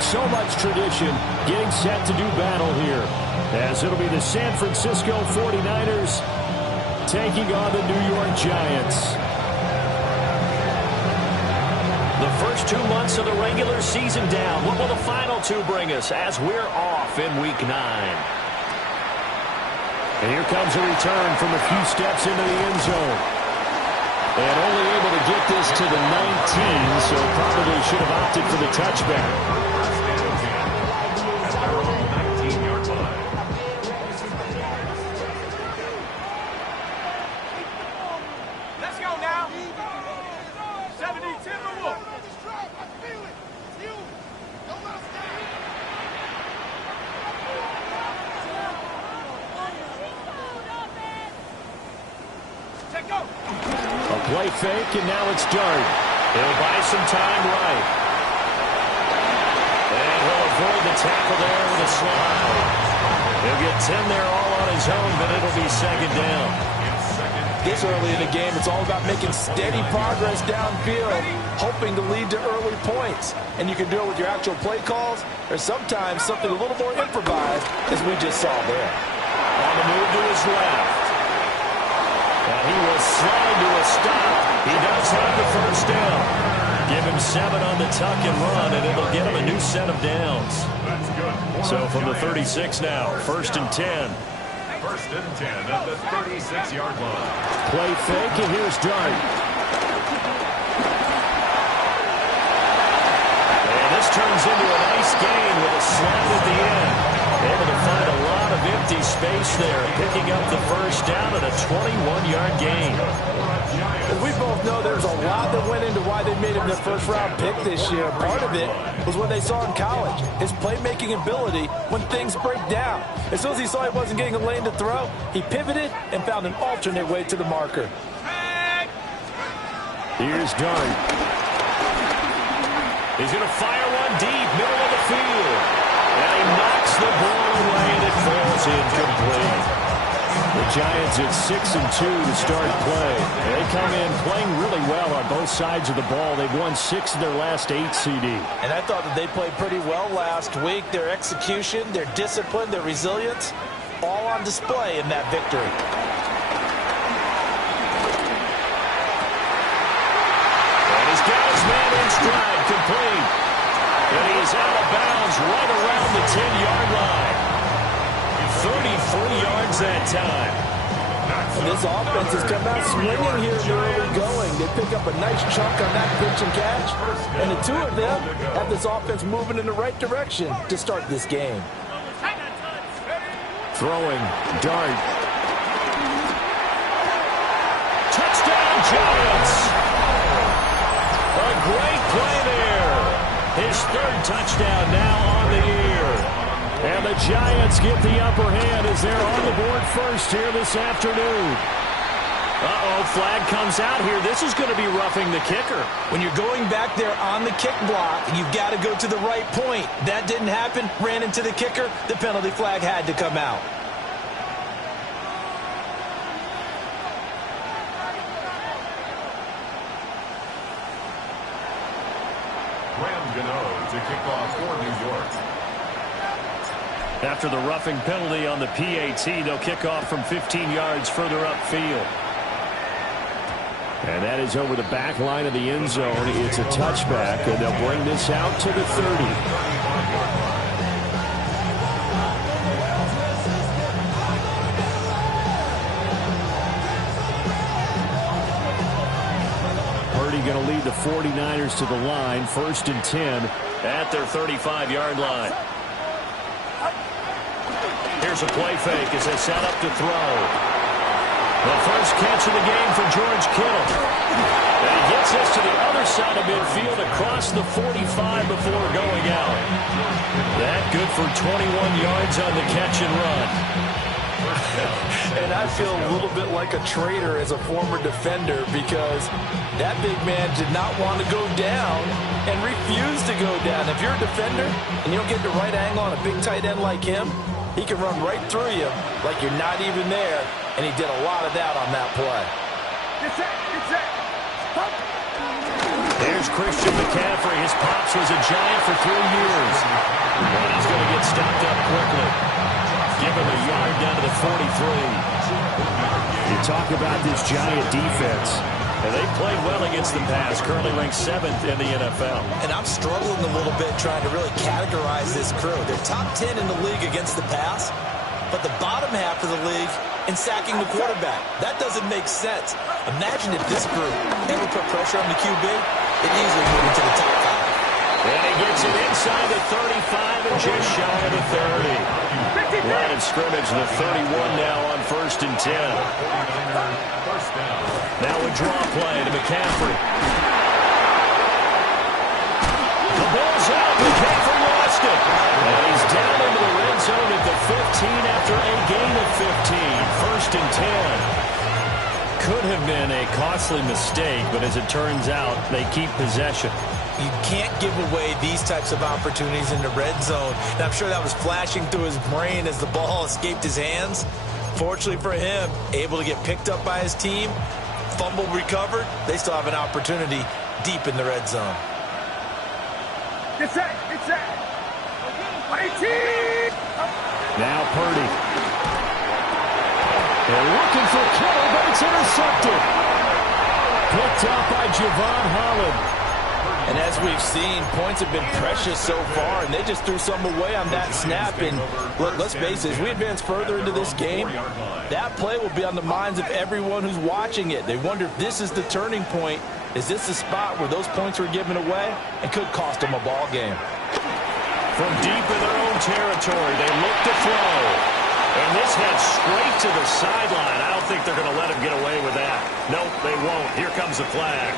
So much tradition getting set to do battle here, as it'll be the San Francisco 49ers taking on the New York Giants. The first 2 months of the regular season down. What will the final 2 bring us as we're off in Week 9? And here comes a return from a few steps into the end zone. And only able to get this to the 19, so probably should have opted for the touchback. Play fake, and now it's Dart. He'll buy some time right. And he'll avoid the tackle there with a slide. He'll get 10 there all on his own, but it'll be second down. This early in the game, it's all about making steady progress downfield, hoping to lead to early points. And you can do it with your actual play calls, or sometimes something a little more improvised, as we just saw there. On the move to his left. And he will slide to a stop. He does have the first down. Give him 7 on the tuck and run, and it'll get him a new set of downs. So from the 36 now, 1st and 10. 1st and 10 at the 36-yard line. Play fake, and here's Dart. And this turns into a nice gain with a slide at the end. Able to find a lot of empty space there, picking up the first down at a 21-yard gain. As we both know, there's a lot that went into why they made him their first-round pick this year. Part of it was what they saw in college, his playmaking ability when things break down. As soon as he saw he wasn't getting a lane to throw, he pivoted and found an alternate way to the marker. Here's Dart. He's going to fire one deep, middle of the field. And he knocks the ball away, and it falls incomplete. The Giants at 6-2 to start play. They come in playing really well on both sides of the ball. They've won 6 of their last 8 CD. And I thought that they played pretty well last week. Their execution, their discipline, their resilience, all on display in that victory. And he's got his man in stride, complete. And he's out of bounds right around the 10-yard line. 33 yards that time. And this offense has come out swinging here in the early going. They pick up a nice chunk on that pitch and catch. And the 2 of them have this offense moving in the right direction to start this game. Throwing, Dart. Touchdown, Giants! A great play there. His 3rd touchdown now on the year. And the Giants get the upper hand as they're on the board first here this afternoon. Uh-oh, flag comes out here. This is going to be roughing the kicker. When you're going back there on the kick block, you've got to go to the right point. That didn't happen. Ran into the kicker. The penalty flag had to come out. To kick off for New York. After the roughing penalty on the PAT, they'll kick off from 15 yards further upfield. And that is over the back line of the end zone. It's a touchback, and they'll bring this out to the 30. Going to lead the 49ers to the line, 1st and 10 at their 35-yard line. Here's a play fake as they set up to throw. The first catch of the game for George Kittle. And he gets us to the other side of midfield across the 45 before going out. That good for 21 yards on the catch and run. And I feel a little bit like a traitor as a former defender because that big man did not want to go down and refused to go down. If you're a defender and you don't get the right angle on a big tight end like him, he can run right through you like you're not even there, and he did a lot of that on that play. Here's Christian McCaffrey. His pops was a Giant for 3 years. And he's going to get stopped up quickly. Give him a yard down to the 43. You talk about this Giant defense. And they played well against the pass, currently ranked 7th in the NFL. And I'm struggling a little bit trying to really categorize this crew. They're top 10 in the league against the pass, but the bottom half of the league in sacking the quarterback. That doesn't make sense. Imagine if this group ever put pressure on the QB, it easily moved into the top 5. And he gets it inside the 35 and just shy of the 30. Line of scrimmage, the 31 now on 1st and 10. Now a draw play to McCaffrey. The ball's out. McCaffrey lost it. And he's down into the red zone at the 15 after a gain of 15. 1st and 10. Could have been a costly mistake, but as it turns out, they keep possession. You can't give away these types of opportunities in the red zone. And I'm sure that was flashing through his brain as the ball escaped his hands. Fortunately for him, able to get picked up by his team, fumble recovered. They still have an opportunity deep in the red zone. It's that. Now Purdy. They're looking for Kittle, but it's intercepted. Picked up by Javon Holland. And as we've seen, points have been precious so far, and they just threw some away on that snap. And let's face it, as we advance further into this game, that play will be on the minds of everyone who's watching it. They wonder if this is the turning point. Is this the spot where those points were given away and could cost them a ball game? From deep in their own territory, they look to throw. And this heads straight to the sideline. I don't think they're going to let him get away with that. Nope, they won't. Here comes the flag.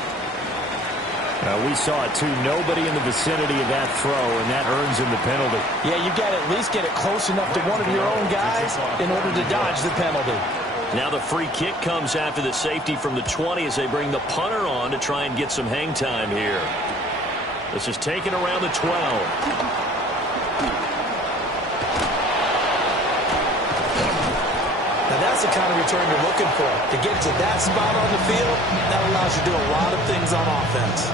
We saw it, too. Nobody in the vicinity of that throw, and that earns him the penalty. Yeah, you've got to at least get it close enough to one of your own guys in order to dodge the penalty. Now the free kick comes after the safety from the 20 as they bring the punter on to try and get some hang time here. This is taken around the 12. Now that's the kind of return you're looking for. To get to that spot on the field, that allows you to do a lot of things on offense.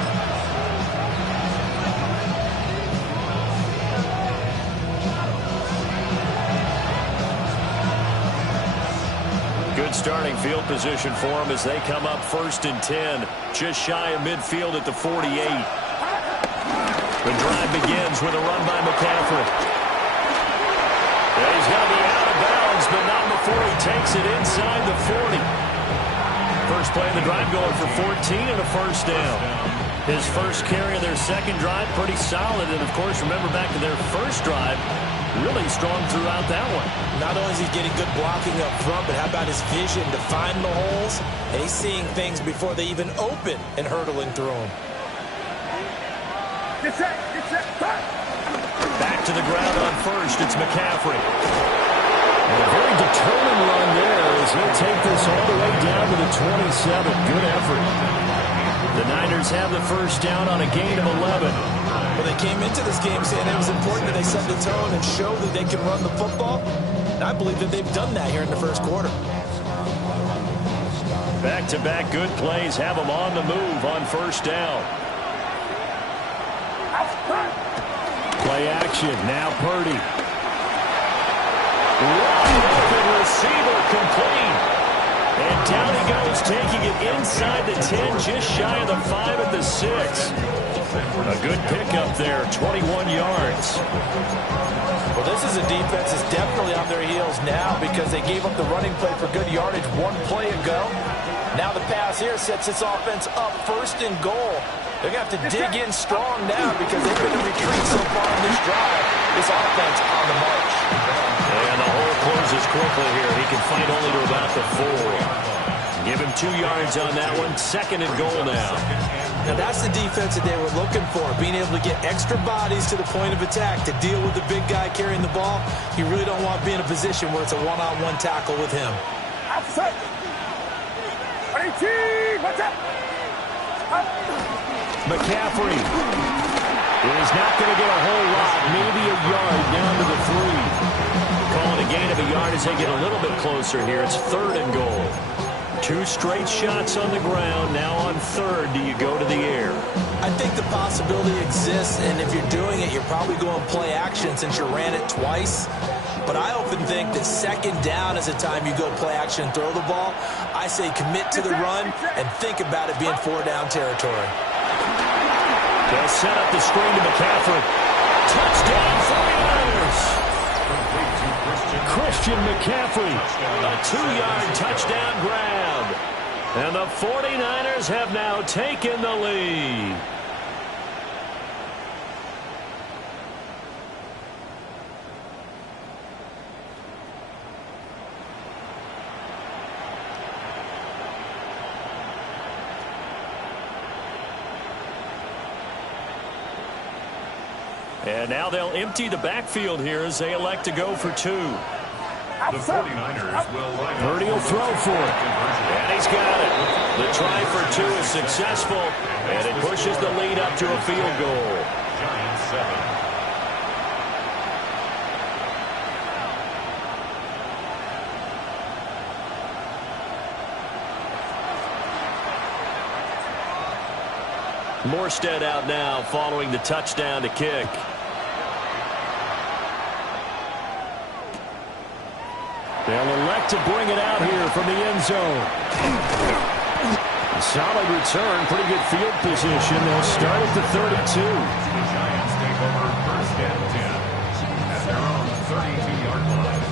Good starting field position for them as they come up 1st and 10. Just shy of midfield at the 48. The drive begins with a run by McCaffrey. And he's going to be out of bounds, but not before he takes it inside the 40. First play of the drive going for 14 and a 1st down. His first carry of their second drive, pretty solid. And, of course, remember back to their first drive, really strong throughout that one. Not only is he getting good blocking up front, but how about his vision to find the holes? And he's seeing things before they even open and hurdling through them. Back to the ground on 1st. It's McCaffrey. And a very determined run there as he'll take this all the way down to the 27. Good effort. The Niners have the 1st down on a gain of 11. Well, they came into this game saying it was important that they set the tone and show that they can run the football. And I believe that they've done that here in the first quarter. Back-to-back good plays have them on the move on 1st down. Play action. Now Purdy. Wide open receiver complete. And down he goes, taking it inside the 10, just shy of the 5 at the 6. A good pickup there, 21 yards. Well, this is a defense that's definitely on their heels now because they gave up the running play for good yardage one play ago. Now the pass here sets this offense up 1st and goal. They're going to have to dig in strong now because they've been in retreat so far in this drive. This offense on the march. And the hole closes quickly here. He can fight only to about the 4. Give him 2 yards on that one. 2nd and goal now. Now that's the defense that they were looking for, being able to get extra bodies to the point of attack to deal with the big guy carrying the ball. You really don't want to be in a position where it's a one-on-one tackle with him. Outside. 18. What's up? McCaffrey is not going to get a whole lot, maybe a yard down to the 3. Calling a gain of a yard as they get a little bit closer here. It's 3rd and goal. 2 straight shots on the ground. Now on third, do you go to the air? I think the possibility exists, and if you're doing it, you're probably going play action since you ran it twice. But I often think that second down is the time you go play action and throw the ball. I say commit to the run and think about it being 4-down territory. They'll set up the screen to McCaffrey. Touchdown 49ers! Christian McCaffrey, a 2-yard touchdown grab. And the 49ers have now taken the lead. And now they'll empty the backfield here as they elect to go for 2. The 49ers will line up. Purdy will throw for it. And he's got it. The try for 2 is successful, and it pushes the lead up to a field goal. Giants 7. Morstead out now following the touchdown to kick. They'll elect to bring it out here from the end zone. A solid return, pretty good field position. They'll start at the 32. The Giants take over first and 10 at their own 32-yard line.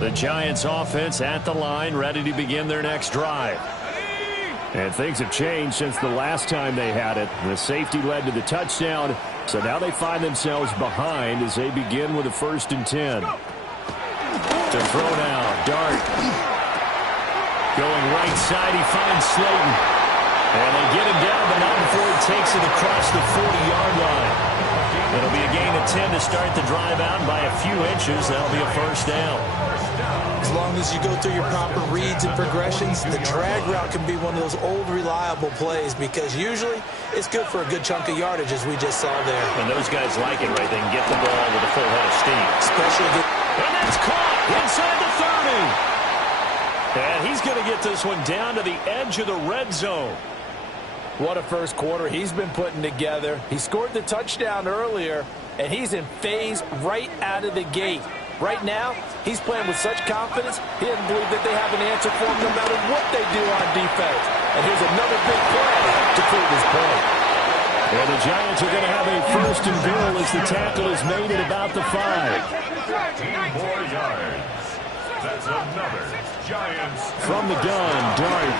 The Giants offense at the line, ready to begin their next drive. And things have changed since the last time they had it. The safety led to the touchdown, so now they find themselves behind as they begin with a 1st and 10. To throw now, Dart. Going right side, he finds Slayton. And they get him down, but not before he takes it across the 40-yard line. It'll be a gain of 10 to start the drive out by a few inches. That'll be a 1st down. As long as you go through your proper reads and progressions, the drag route can be one of those old reliable plays because usually it's good for a good chunk of yardage, as we just saw there. And those guys like it, right? They can get the ball with a full head of steam. Especially and that's caught inside the 30. And he's going to get this one down to the edge of the red zone. What a first quarter he's been putting together. He scored the touchdown earlier, and he's in phase right out of the gate. Right now, he's playing with such confidence, he doesn't believe that they have an answer for him no matter what they do on defense. And here's another big play to prove his point. And the Giants are going to have a 1st and goal as the tackle is made at about the 5. 15 more yards. That's another Giants. From the gun, Dart.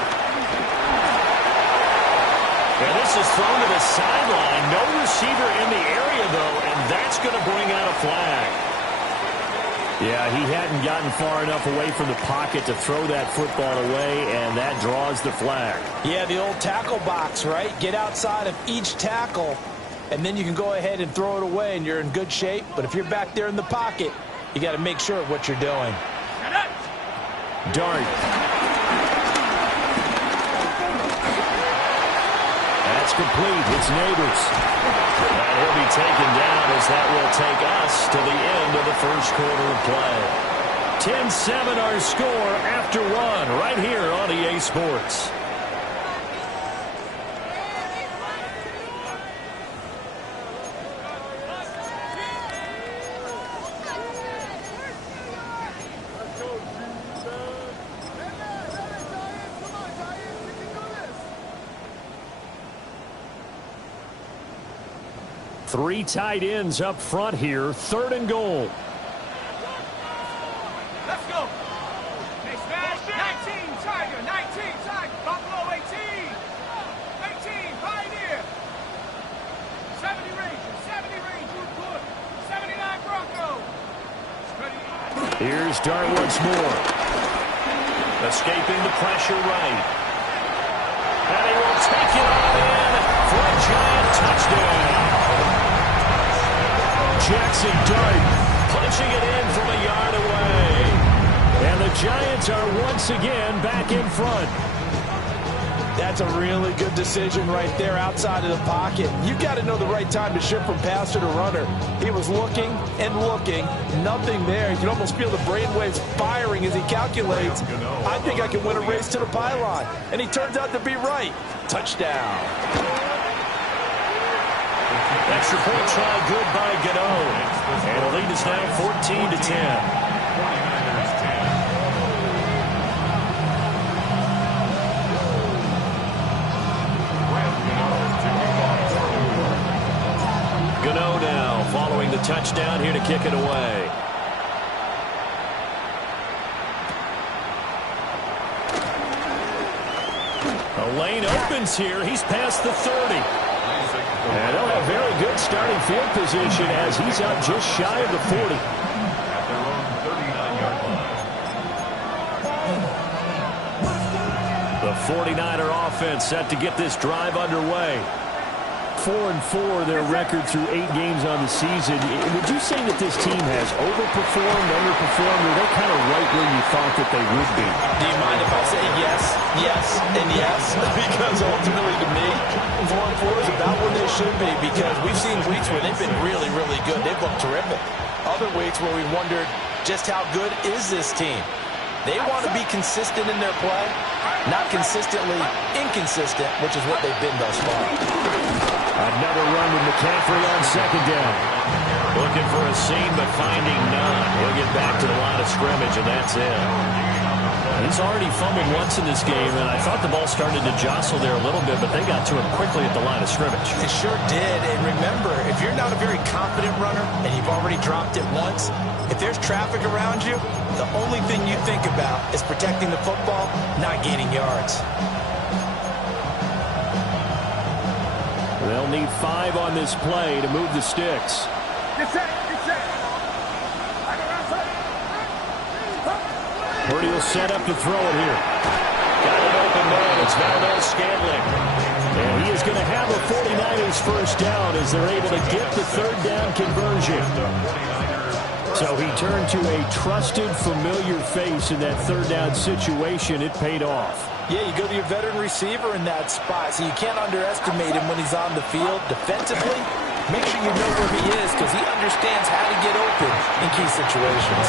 And this is thrown to the sideline. No receiver in the area, though, and that's going to bring out a flag. Yeah, he hadn't gotten far enough away from the pocket to throw that football away, and that draws the flag. Yeah, the old tackle box, right? Get outside of each tackle, and then you can go ahead and throw it away, and you're in good shape. But if you're back there in the pocket, you got to make sure of what you're doing. Dart. That's complete. It's Neighbors. And he'll be taken down as that will take us to the end of the first quarter of play. 10-7 our score after 1 right here on EA Sports. Three tight ends up front here. 3rd and goal. Let's go. They smash 19, Tiger. 19, Tiger. Buffalo 18. 18, Pioneer. 70 Rangers. 70 Rangers. Good. 79 Broncos. Here's Dart once more. Escaping the pressure right. And he will take it on in for a Giant touchdown. Jackson Dart punching it in from a yard away. And the Giants are once again back in front. That's a really good decision right there outside of the pocket. You've got to know the right time to shift from passer to runner. He was looking and looking, nothing there. You can almost feel the brainwaves firing as he calculates. I think I can win a race to the pylon. And he turns out to be right. Touchdown. Extra point try good by Gano. And the lead is now 14-10. 49ers 10. Gano now following the touchdown here to kick it away. The lane opens here. He's past the 30. And they'll have very good starting field position as he's out just shy of the 40. At their own 39-yard line. The 49er offense set to get this drive underway. 4-4 their record through 8 games on the season. Would you say that this team has overperformed, underperformed, or they're kind of right where you thought that they would be? Do you mind if I say yes, yes, and yes? Because ultimately to me, 4-4 is about where they should be, because we've seen weeks where they've been really, really good. They've looked terrific. Other weeks where we wondered just how good is this team. They want to be consistent in their play, not consistently inconsistent, which is what they've been thus far. Another run with McCaffrey on second down. Looking for a seam, but finding none. He'll get back to the line of scrimmage, and that's it. He's already fumbled once in this game, and I thought the ball started to jostle there a little bit, but they got to him quickly at the line of scrimmage. It sure did, and remember, if you're not a very confident runner and you've already dropped it once, if there's traffic around you, the only thing you think about is protecting the football, not gaining yards. They'll need 5 on this play to move the sticks. Purdy will set up to throw it here. Got an open man. It's Valdez-Scantling. And he is going to have a 49ers first down as they're able to get the third down conversion. So he turned to a trusted, familiar face in that third down situation. It paid off. Yeah, you go to your veteran receiver in that spot, so you can't underestimate him when he's on the field. Defensively, make sure you know where he is because he understands how to get open in key situations.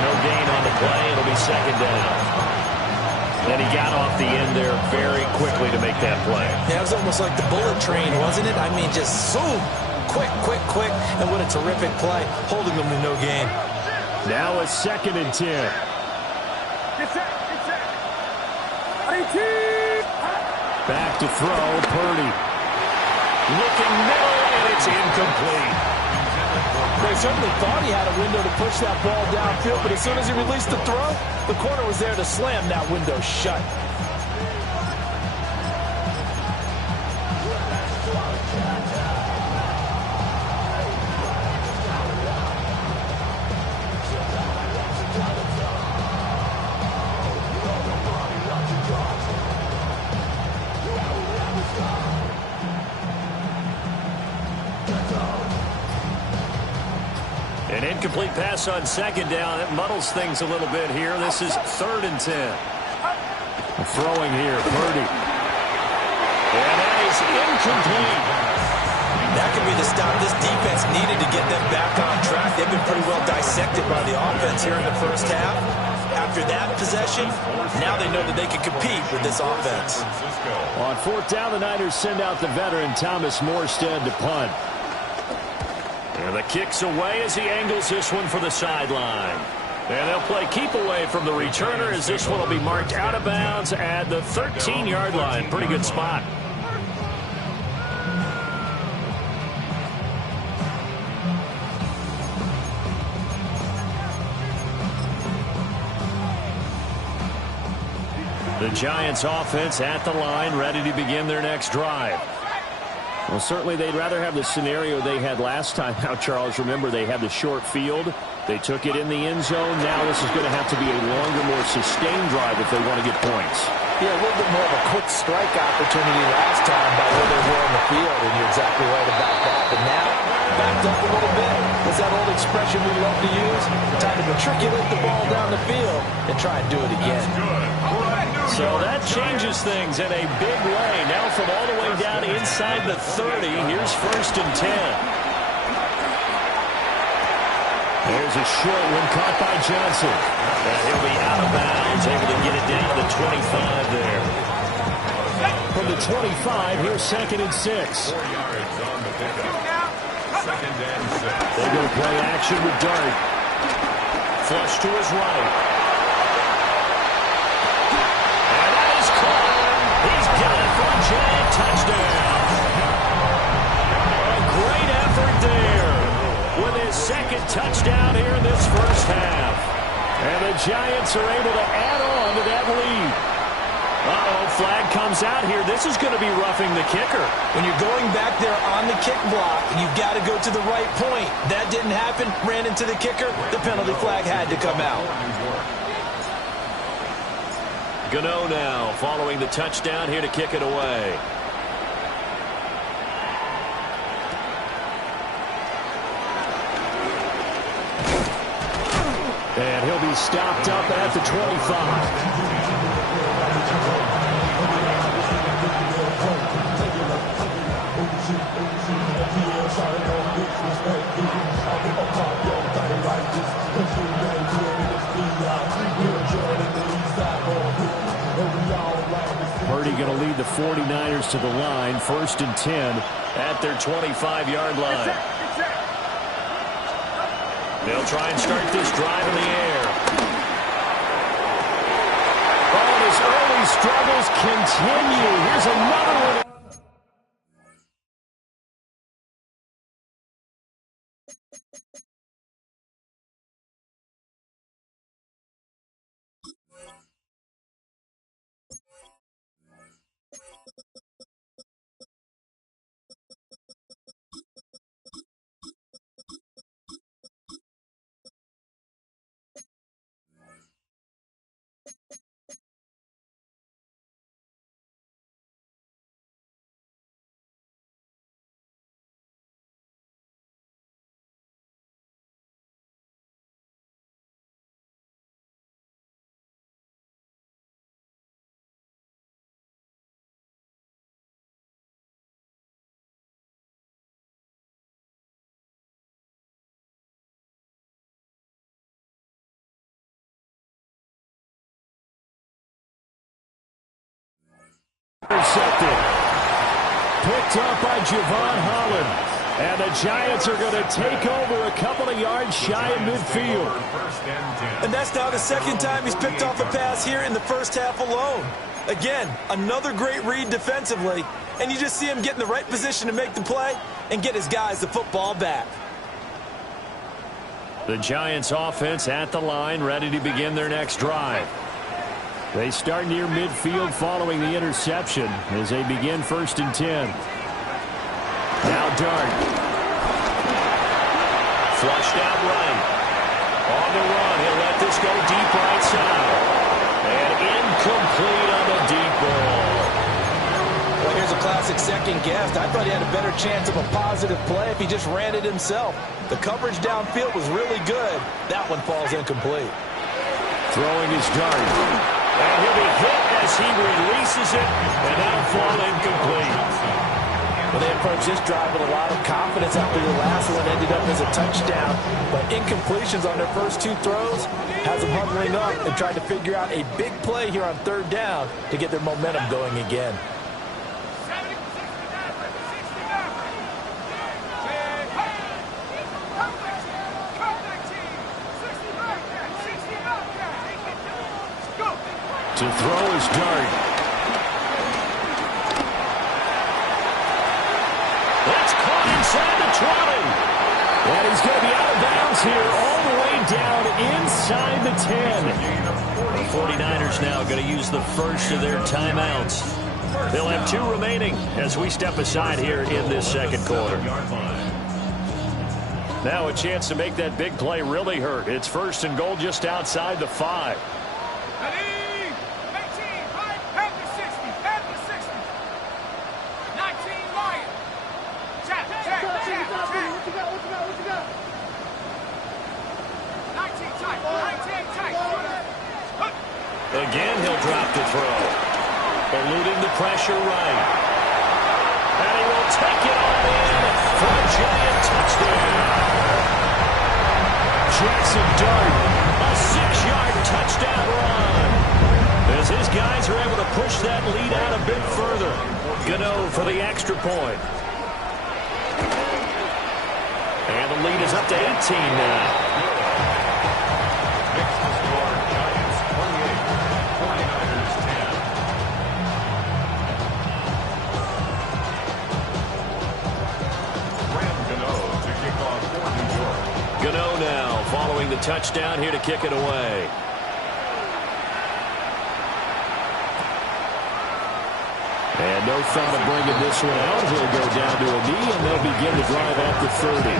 No gain on the play. It'll be second down. And he got off the end there very quickly to make that play. Yeah, it was almost like the bullet train, wasn't it? I mean, just zoom. Quick, quick, quick. And what a terrific play, holding them to no gain. Now a 2nd and 10. Back to throw, Purdy. Looking middle, and it's incomplete. They certainly thought he had a window to push that ball downfield, but as soon as he released the throw, the corner was there to slam that window shut. An incomplete pass on second down. That muddles things a little bit here. This is 3rd and 10. Throwing here, Purdy. And that is incomplete. That could be the stop this defense needed to get them back on track. They've been pretty well dissected by the offense here in the first half. After that possession, now they know that they can compete with this offense. On 4th down, the Niners send out the veteran Thomas Morstead to punt. And the kick's away as he angles this one for the sideline. And they'll play keep away from the returner as this one will be marked out of bounds at the 13-yard line. Pretty good spot. The Giants offense at the line, ready to begin their next drive. Well, certainly they'd rather have the scenario they had last time. Now, Charles, remember, they had the short field. They took it in the end zone. Now this is going to have to be a longer, more sustained drive if they want to get points. Yeah, a little bit more of a quick strike opportunity last time by where they were on the field, and you're exactly right about that. But now, backed up a little bit. It's that old expression we love to use. Time to matriculate the ball down the field and try and do it again. So that changes things in a big way. Now from all the way down inside the 30, here's 1st and 10. There's a short one caught by Johnson. And he'll be out of bounds, able to get it down to the 25 there. From the 25, here's 2nd and 6. 4 yards on the pickup. 2nd and 6. They go play action with Dart. Flush to his right. And that is caught. He's got it for a giant touchdown. A great effort there with his 2nd touchdown here in this first half. And the Giants are able to add on to that lead. Uh-oh, flag comes out here. This is going to be roughing the kicker. When you're going back there on the kick block, you've got to go to the right point. That didn't happen. Ran into the kicker. The penalty flag had to come out. Gano now following the touchdown here to kick it away. And he'll be stopped up at the 25. Purdy going to lead the 49ers to the line. 1st and 10 at their 25-yard line. They'll try and start this drive in the air. Oh, and his early struggles continue. Here's another one. Intercepted. Picked up by Javon Holland. And the Giants are going to take over a couple of yards shy of midfield. And that's now the 2nd time he's picked off a pass here in the first half alone. Again, another great read defensively. And you just see him get in the right position to make the play and get his guys the football back. The Giants offense at the line, ready to begin their next drive. They start near midfield following the interception as they begin 1st and 10. Now Dart. Flushed out right. On the run, he'll let this go deep right side. And incomplete on the deep ball. Well, here's a classic second guess. I thought he had a better chance of a positive play if he just ran it himself. The coverage downfield was really good. That one falls incomplete. Throwing his Dart. And he'll be hit as he releases it, and that'll fall incomplete. Well, they approached this drive with a lot of confidence after the last one ended up as a touchdown. But incompletions on their first 2 throws has them huddling up and trying to figure out a big play here on 3rd down to get their momentum going again. To throw his Dart. That's caught inside the 20. And he's going to be out of bounds here all the way down inside the 10. The 49ers now going to use the first of their timeouts. They'll have 2 remaining as we step aside here in this 2nd quarter. Now a chance to make that big play really hurt. It's 1st and goal just outside the 5. Again, he'll drop the throw. Eluding the pressure right. And he will take it all in for a giant touchdown. Jackson Dart, a 6-yard touchdown run. As his guys are able to push that lead out a bit further. Gano for the extra point. And the lead is up to 18 now. Makes the score Giants 28, 49ers 10. Ram Gano to kick off for New York. Gano now following the touchdown here to kick it away. And no thought of bringing this one out. He'll go down to a knee, and they'll begin the drive at the 30.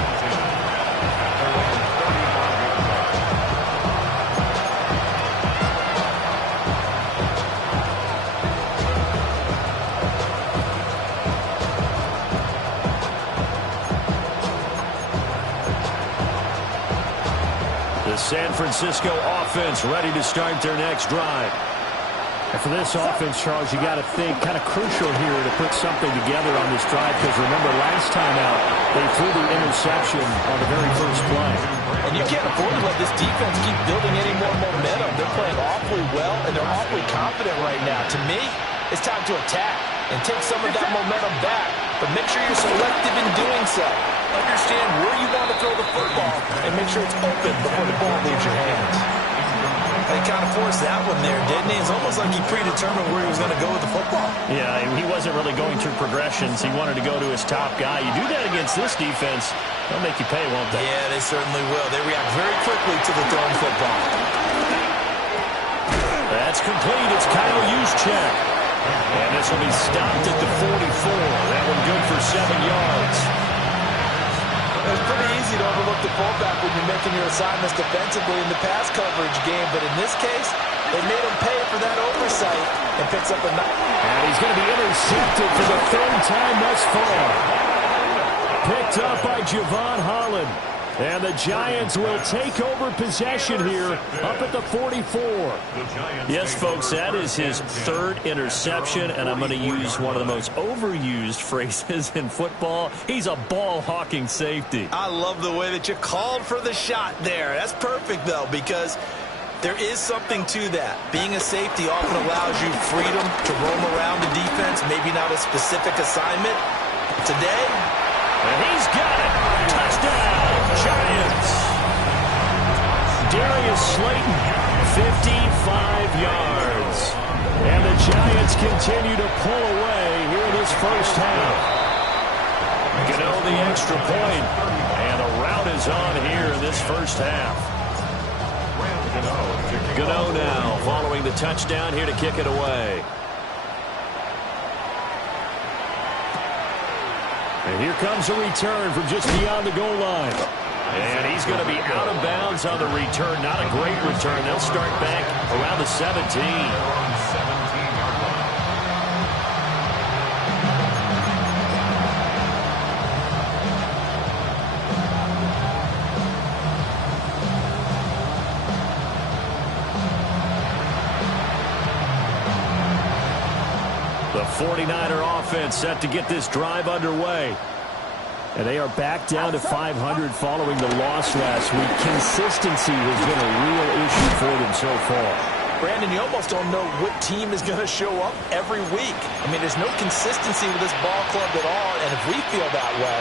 The San Francisco offense ready to start their next drive. And for this offense, Charles, you got to think kind of crucial here to put something together on this drive, because remember last time out they threw the interception on the very first play. And you can't afford to let this defense keep building any more momentum. They're playing awfully well, and they're awfully confident right now. To me, it's time to attack and take some of that momentum back. But make sure you're selective in doing so. Understand where you want to throw the football and make sure it's open before the ball leaves your hands. They kind of forced that one there, didn't he? It's almost like he predetermined where he was going to go with the football. Yeah, he wasn't really going through progressions. He wanted to go to his top guy. You do that against this defense, they'll make you pay, won't they? Yeah, they certainly will. They react very quickly to the thrown football. That's complete. It's Kyle Juszczyk. And this will be stopped at the 44. That one good for 7 yards. It's pretty easy to overlook the fullback when you're making your assignments defensively in the pass coverage game, but in this case, they made him pay for that oversight and picks up a nice. And he's going to be intercepted for the 3rd time thus far. Picked up by Javon Holland. And the Giants will take over possession here up at the 44. Yes, folks, that is his 3rd interception, and I'm going to use one of the most overused phrases in football. He's a ball-hawking safety. I love the way that you called for the shot there. That's perfect, though, because there is something to that. Being a safety often allows you freedom to roam around the defense, maybe not a specific assignment. Today, and he's got it. Touchdown, Giants. Darius Slayton, 55 yards. And the Giants continue to pull away here in this first half. Gano the extra point. And a rout is on here in this first half. Gano now following the touchdown here to kick it away. And here comes a return from just beyond the goal line. And he's going to be out of bounds on the return. Not a great return. They'll start back around the 17. The 49er offense set to get this drive underway. And they are back down to 500 following the loss last week. Consistency has been a real issue for them so far. Brandon, you almost don't know what team is going to show up every week. I mean, there's no consistency with this ball club at all, and if we feel that way,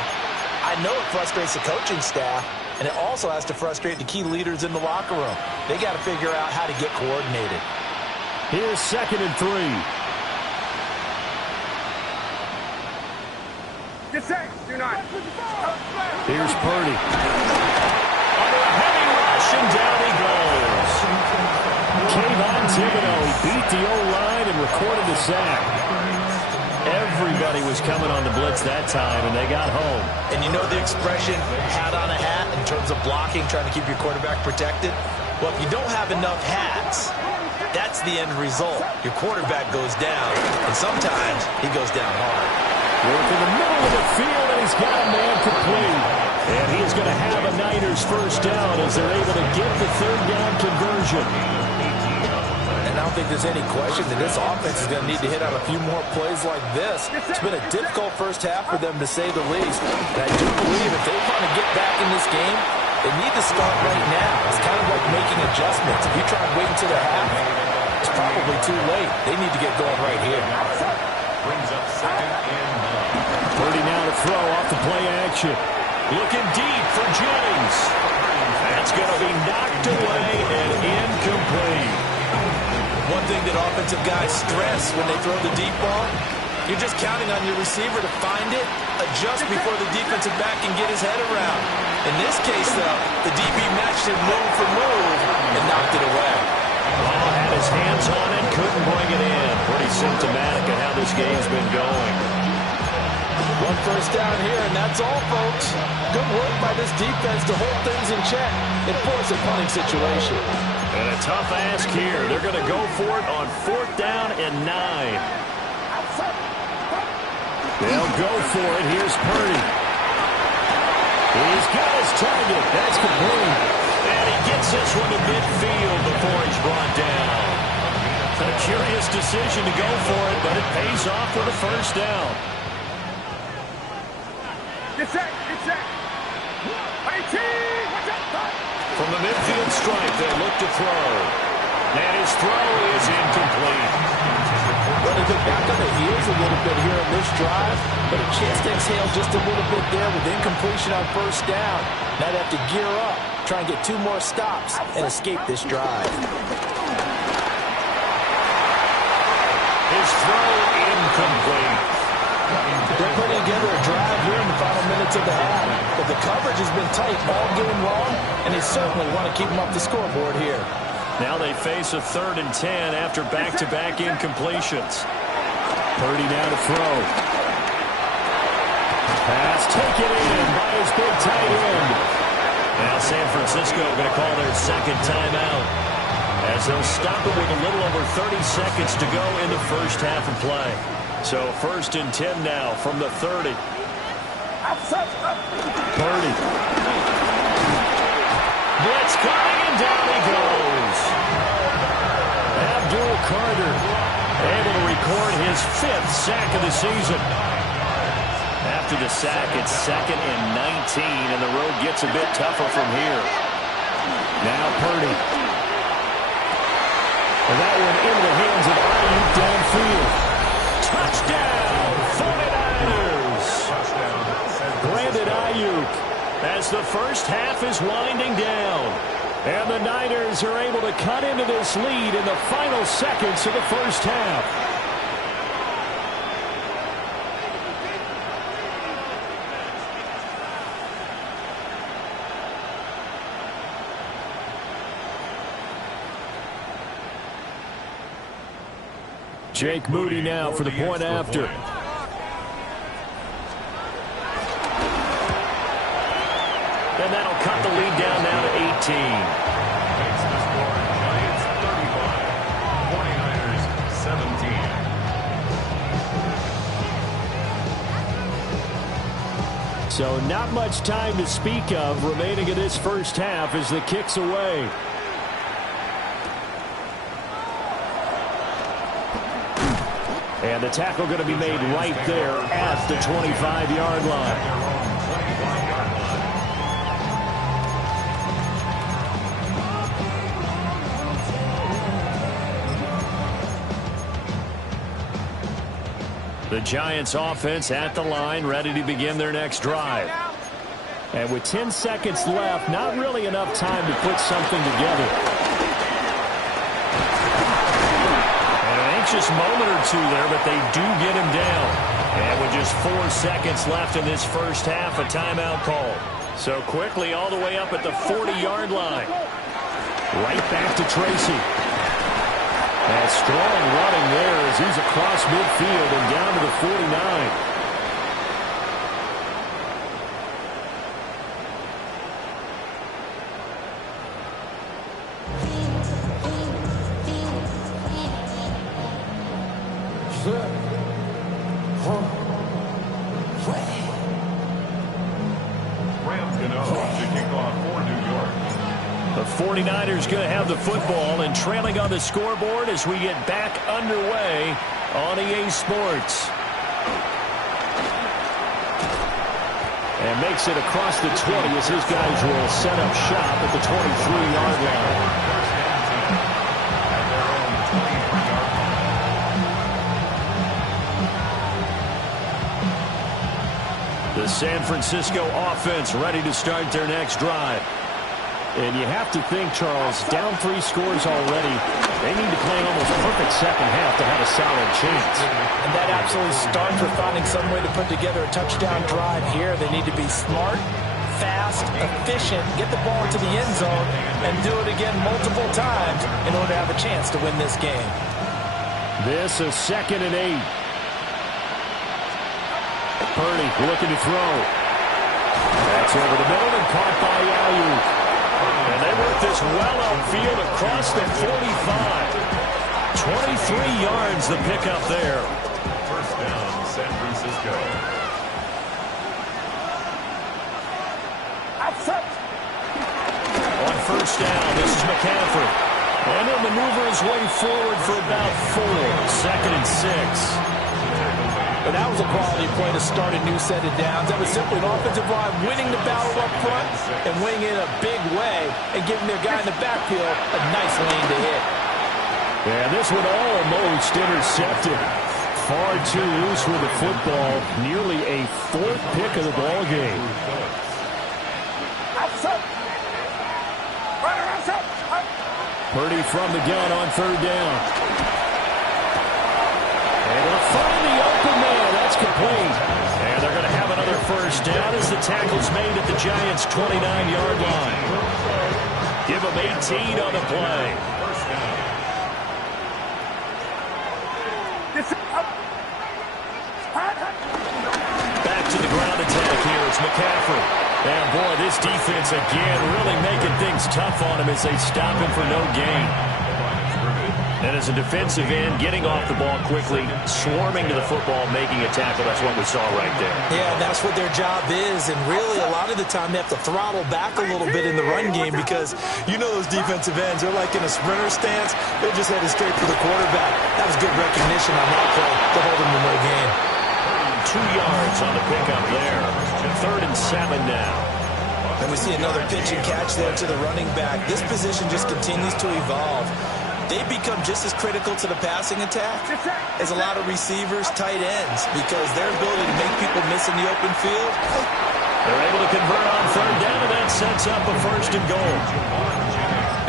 I know it frustrates the coaching staff, and it also has to frustrate the key leaders in the locker room. They got to figure out how to get coordinated. Here's 2nd and 3. Do not. Here's Purdy. Under a heavy rush, and down he goes. Kayvon Thibodeau, he beat the O-line and recorded the sack. Everybody was coming on the blitz that time, and they got home. And you know the expression, hat on a hat, in terms of blocking, trying to keep your quarterback protected? Well, if you don't have enough hats, that's the end result. Your quarterback goes down, and sometimes he goes down hard. Work in the middle of the field, and he's got a man complete. And he is going to have a Niners first down as they're able to get the 3rd down conversion. And I'll don't think there's any question that this offense is going to need to hit on a few more plays like this. It's been a difficult first half for them, to say the least. And I do believe if they want to get back in this game, they need to start right now. It's kind of like making adjustments. If you try and wait until the half, it's probably too late. They need to get going right here. Brings up second and 9. Purdy now to throw off the play action. Looking deep for Jennings. That's going to be knocked away and incomplete. One thing that offensive guys stress when they throw the deep ball, you're just counting on your receiver to find it, adjust before the defensive back can get his head around. In this case, though, the DB matched him move for move and knocked it away. Ball had his hands on it, couldn't bring it in. Pretty symptomatic of how this game's been going. One first down here, and that's all, folks. Good work by this defense to hold things in check and force a punting situation. And a tough ask here. They're going to go for it on 4th down and 9. They'll go for it. Here's Purdy. He's got his target. That's complete. And he gets this one to midfield before he's brought down. A curious decision to go for it, but it pays off with a first down. Get set. 18. From the midfield stripe, they'll look to throw. And his throw is incomplete. Well, they get back on the heels a little bit here in this drive, but a chance to exhale just a little bit there with incompletion on first down. Now they have to gear up, try and get 2 more stops, and escape this drive. His throw incomplete. They're putting together a drive here in the final minutes of the half, but the coverage has been tight all game long, and they certainly want to keep them off the scoreboard here. Now they face a 3rd and 10 after back-to-back incompletions. Purdy now to throw. Pass taken in by his big tight end. Now San Francisco going to call their 2nd timeout as they'll stop it with a little over 30 seconds to go in the first half of play. So 1st and 10 now from the 30. Purdy. Blitz coming, and down he goes. Abdul Carter Able to record his 5th sack of the season. After the sack, it's 2nd and 19, and the road gets a bit tougher from here. Now Purdy. And that one into the hands of Ayuk downfield. Touchdown, 49ers. Brandon Ayuk. As the first half is winding down. And the Niners are able to cut into this lead in the final seconds of the first half. Jake Moody now for the point after. And that'll cut the lead down now to 18. Makes the score Giants 35, 49ers 17. So not much time to speak of remaining in this first half as the kick's away. And the tackle going to be made right there at the 25-yard line. The Giants offense at the line, ready to begin their next drive. And with 10 seconds left, not really enough time to put something together. And an anxious moment or two there, but they do get him down. And with just 4 seconds left in this first half, a timeout call. So quickly all the way up at the 40-yard line. Right back to Tracy. And strong running there as he's across midfield and down to the 49. Rams going to kick off for New York. The 49ers going to have the football and trailing on the scoreboard as we get back underway on EA Sports. And makes it across the 20 as his guys will set up shop at the 23-yard line. The San Francisco offense ready to start their next drive. And you have to think, Charles, down 3 scores already. They need to play an almost perfect second half to have a solid chance. And that absolutely starts with finding some way to put together a touchdown drive here. They need to be smart, fast, efficient, get the ball into the end zone, and do it again multiple times in order to have a chance to win this game. This is 2nd and 8. Purdy looking to throw. That's over the middle and caught by Ayuk. And they work this well upfield across the 45. 23 yards the pickup there. First down, San Francisco. On first down, this is McCaffrey. And he'll maneuver his way forward for about 4. 2nd and 6. But that was a quality play to start a new set of downs. That was simply an offensive line winning the battle up front and winning it in a big way and giving their guy in the backfield a nice lane to hit. And this one almost intercepted. Far too loose with the football. Nearly a 4th pick of the ball game. Purdy from the gun on 3rd down. And they'll find the open man. That's complete. And they're going to have another first down as the tackle's made at the Giants' 29-yard line. Give them 18 on the play. Back to the ground attack here. It's McCaffrey. And, boy, this defense again really making things tough on him as they stop him for no gain. And as a defensive end, getting off the ball quickly, swarming to the football, making a tackle. That's what we saw right there. Yeah, that's what their job is. And really, a lot of the time, they have to throttle back a little bit in the run game because you know those defensive ends, they're like in a sprinter stance. They're just headed straight for the quarterback. That was good recognition on that play to hold them to no gain. 2 yards on the pickup there. 3rd and 7 now. And we see another pitch and catch there to the running back. This position just continues to evolve. They become just as critical to the passing attack as a lot of receivers, tight ends, because their ability to make people miss in the open field. They're able to convert on 3rd down, and that sets up a 1st and goal.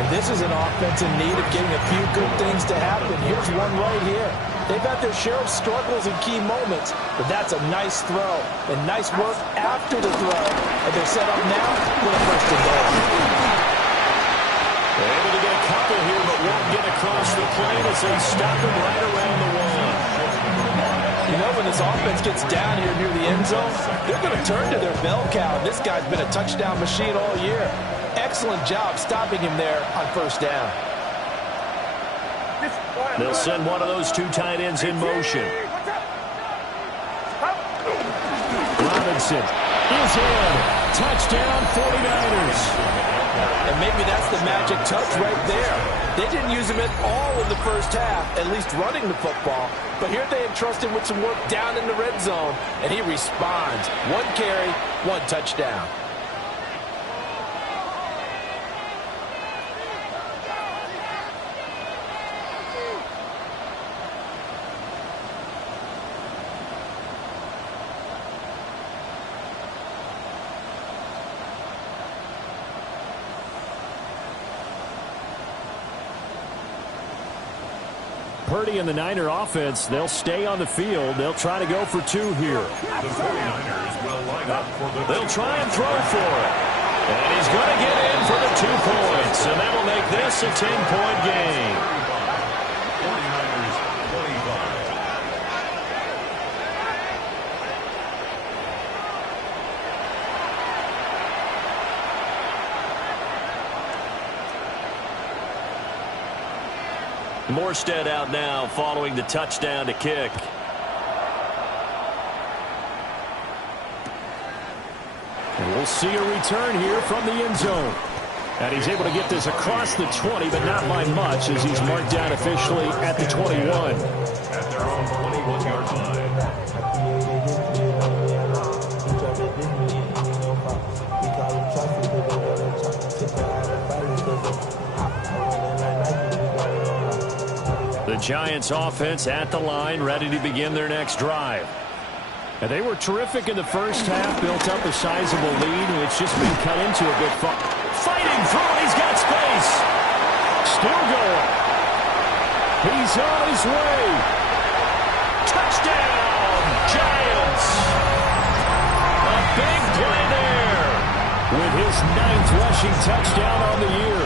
And this is an offense in need of getting a few good things to happen. Here's one right here. They've had their share of struggles in key moments, but that's a nice throw and nice work after the throw. And they're set up now with a 1st and goal. They're able to get a couple here, but won't get across the plane as they stop him right around the 1. You know, when this offense gets down here near the end zone, they're going to turn to their bell cow. This guy's been a touchdown machine all year. Excellent job stopping him there on 1st down. They'll send one of those 2 tight ends in motion. Robinson is in. Touchdown 49ers. And maybe that's the magic touch right there. They didn't use him at all in the first half, at least running the football. But here they entrust him with some work down in the red zone, and he responds. 1 carry, 1 touchdown. Purdy and the Niner offense, they'll stay on the field. They'll try to go for 2 here. The 49ers will line up for the... They'll try and throw for it. And he's going to get in for the 2 points. And that'll make this a 10-point game. 49ers 25. Morstead out now following the touchdown to kick. And we'll see a return here from the end zone. And he's able to get this across the 20, but not by much, as he's marked down officially at the 21. At their own 21-yard line. The Giants offense at the line, ready to begin their next drive. And they were terrific in the first half, built up a sizable lead, and it's just been cut into a bit. Fighting through, and he's got space. Still going. He's on his way. Touchdown, Giants. A big play there. With his 9th rushing touchdown on the year.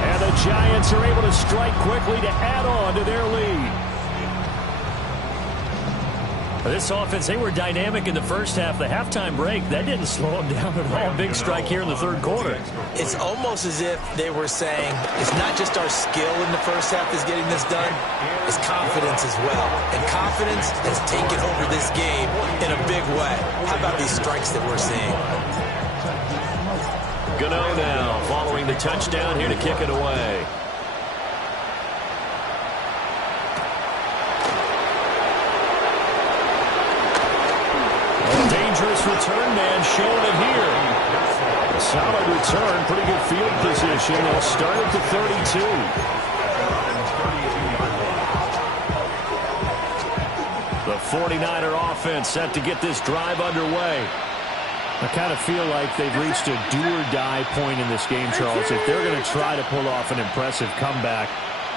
And the Giants are able to strike quickly to add on to their lead. This offense, they were dynamic in the first half. The halftime break, that didn't slow them down at all. Big strike here in the third quarter. It's almost as if they were saying, it's not just our skill in the first half that's getting this done, it's confidence as well. And confidence has taken over this game in a big way. How about these strikes that we're seeing? Gano now, following the touchdown, here to kick it away. Dangerous return man showing it here. A solid return, pretty good field position. They'll start at the 32. The 49er offense set to get this drive underway. I kind of feel like they've reached a do-or-die point in this game, Charles. If they're going to try to pull off an impressive comeback,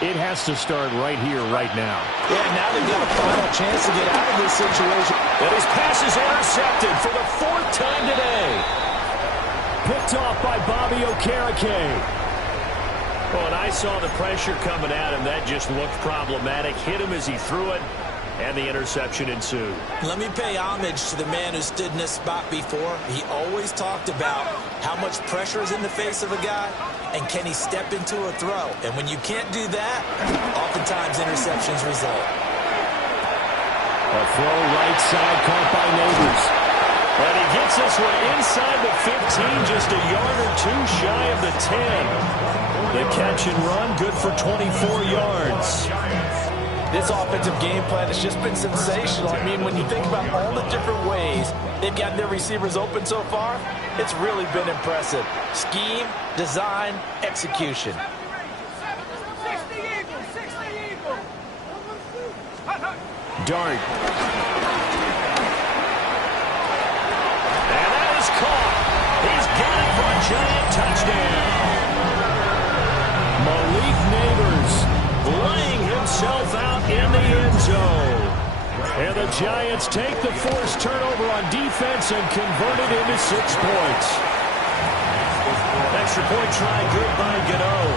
it has to start right here, right now. Yeah, now they've got a final chance to get out of this situation. And his pass is intercepted for the 4th time today. Picked off by Bobby Okereke. Well, and I saw the pressure coming at him. That just looked problematic. Hit him as he threw it, and the interception ensued. Let me pay homage to the man who stood in this spot before. He always talked about how much pressure is in the face of a guy, and can he step into a throw. And when you can't do that, oftentimes interceptions result. A throw right side caught by Neighbors. And he gets this one inside the 15, just a yard or two shy of the 10. The catch and run, good for 24 yards. This offensive game plan has just been sensational. I mean, when you think about all the different ways they've gotten their receivers open so far, it's really been impressive. Scheme, design, execution. 60 Eagles, 60 Eagles. Dart. And that is caught. He's got it for a Giant touchdown. Malik Neighbors Laying himself out in the end zone. And the Giants take the forced turnover on defense and convert it into 6 points. Extra point try good by Gano.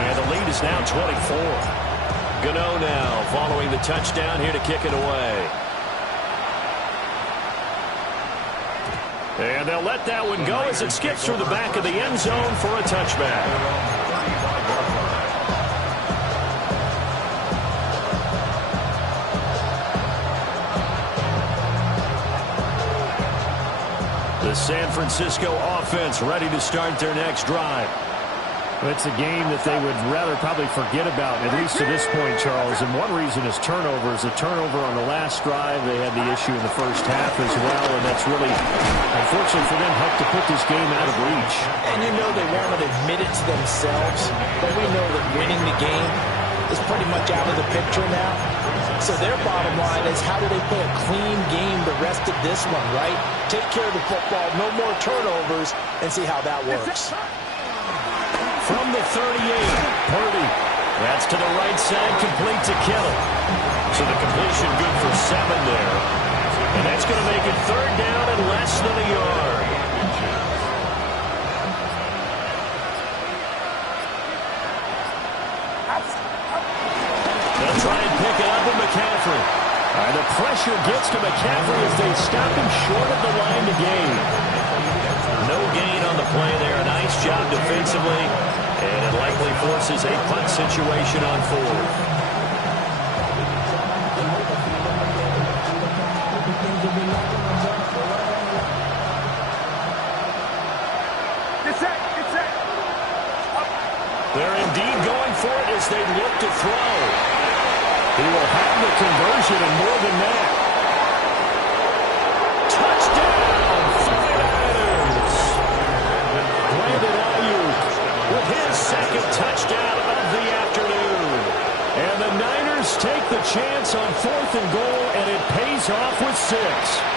And the lead is now 24. Gano now following the touchdown, here to kick it away. And they'll let that one go as it skips through the back of the end zone for a touchback. The San Francisco offense ready to start their next drive. It's a game that they would rather probably forget about, at least to this point, Charles. And one reason is turnovers. A turnover on the last drive. They had the issue in the first half as well, and that's really, unfortunately for them, helped to put this game out of reach. And you know they won't admit it to themselves, but we know that winning the game is pretty much out of the picture now. So their bottom line is, how do they play a clean game the rest of this one, right? Take care of the football, no more turnovers, and see how that works. From the 38, Purdy. That's to the right side, complete to Kittle. So the completion good for 7 there. And that's going to make it 3rd down and less than a yard. They'll try and pick it up with McCaffrey. And the pressure gets to McCaffrey as they stop him short of the line to gain. No gain on the play there. A nice job defensively. And it likely forces a punt situation on 4th. and the conversion and more than that. Touchdown, 49ers. Brandon Ayuk with his second touchdown of the afternoon. And the Niners take the chance on 4th and goal, and it pays off with 6.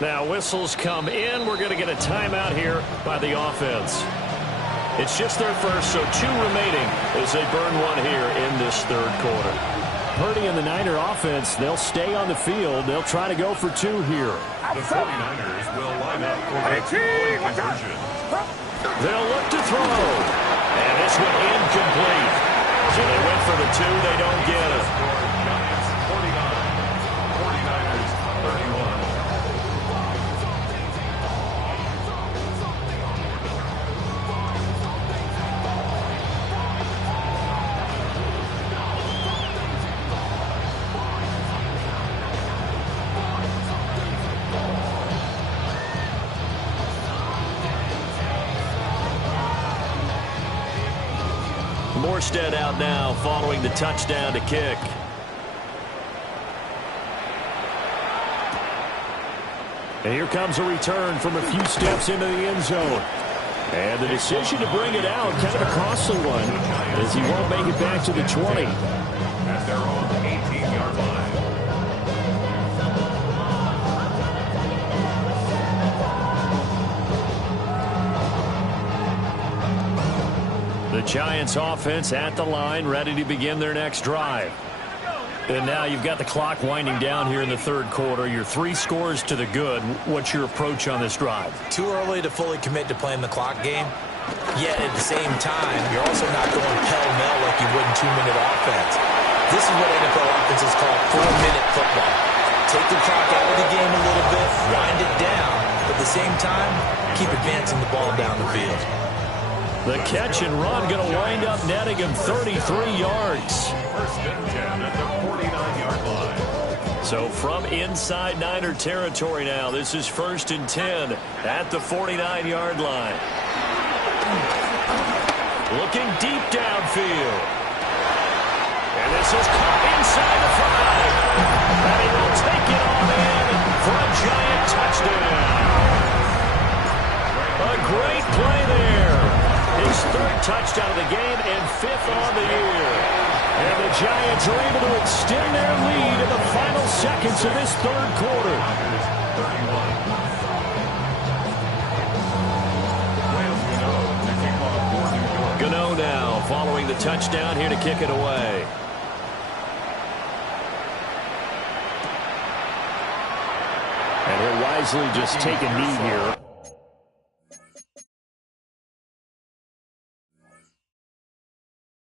Now whistles come in. We're going to get a timeout here by the offense. It's just their first, so 2 remaining as they burn 1 here in this 3rd quarter. Purdy and the Niner offense, they'll stay on the field. They'll try to go for 2 here. The 49ers will line up for a 2-point conversion. They'll look to throw. And this one incomplete. So they went for the 2. They don't get it. Giants 49, 49ers 31. Morstead out now following the touchdown to kick. And here comes a return from a few steps into the end zone. And the decision to bring it out, kind of a costly one, as he won't make it back to the 20. At their own 18-yard line. The Giants offense at the line, ready to begin their next drive. And now you've got the clock winding down here in the 3rd quarter. You're 3 scores to the good. What's your approach on this drive? Too early to fully commit to playing the clock game. Yet at the same time, you're also not going pell-mell like you would in 2-minute offense. This is what NFL offenses call 4-minute football. Take the clock out of the game a little bit, wind it down, but at the same time, keep advancing the ball down the field. The catch and run going to wind up netting him 33 yards. 1st and 10 at the 49-yard line. So from inside Niner territory now, this is 1st and 10 at the 49-yard line. Looking deep downfield. And this is caught inside the 5. And he will take it on in for a Giant touchdown. A great play there. His 3rd touchdown of the game and 5th on the year. And the Giants are able to extend their lead in the final seconds of this 3rd quarter. Gano now following the touchdown here to kick it away. And he'll wisely just take a knee here.